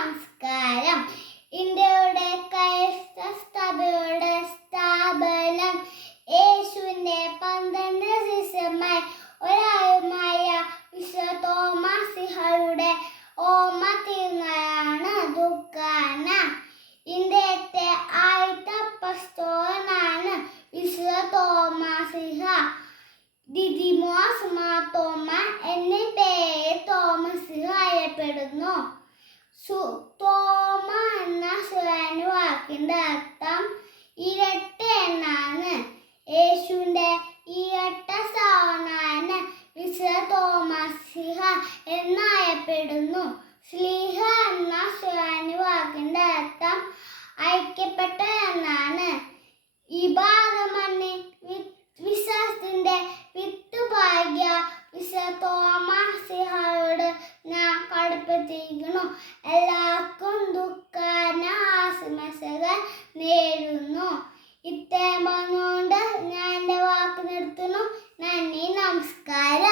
നമസ്കാരം. ഇന്ത്യയുടെ ക്രൈസ്തവ സഭയുടെ സ്ഥാപനം യേശുവിന്റെ 12 ശിഷ്യന്മാർ ഒരാളുമായ വിശുദ്ധ തോമാശ്ലീഹായുടെ ഓർമ്മ തിരുനാളാണ് ദുഃഖാന. ഇന്ത്യത്തെ ആദ്യത്തെ അപ്പോസ്തലനാണ് വിശുദ്ധ തോമാശ്ലീഹ. ദിദിമോസ് മാർ തോമ എന്ന പേര് തോമാശ്ലീഹ അറിയപ്പെടുന്നു. തോമ എന്ന സ്ലാങ് വാക്കിന്റെ അർത്ഥം ഇരട്ട എന്നാണ്. യേശുവിന്റെ ഇരട്ട സഹോദരനാണ് വിശുദ്ധ തോമാശ്ലീഹ എന്നറിയപ്പെടുന്നു. ശ്ലീഹ എന്ന സ്ലാങ് വാക്കിന്റെ അർത്ഥം ഐക്യപ്പെട്ട എന്നാണ്. ഈ ഭാഗമണി വിശ്വാസത്തിന്റെ വിത്തുപാകിയ വിശുദ്ധ തോമാശ്ലീഹയോട് ഞാൻ കടപ്പെട്ടിരിക്കുന്നു. എല്ലാവർക്കും ദുഃഖാന ആശംസകൾ നേരുന്നു. ഇത്രയും പറഞ്ഞുകൊണ്ട് ഞാൻ എൻ്റെ വാക്ക് നിർത്തുന്നു. നന്ദി, നമസ്കാരം.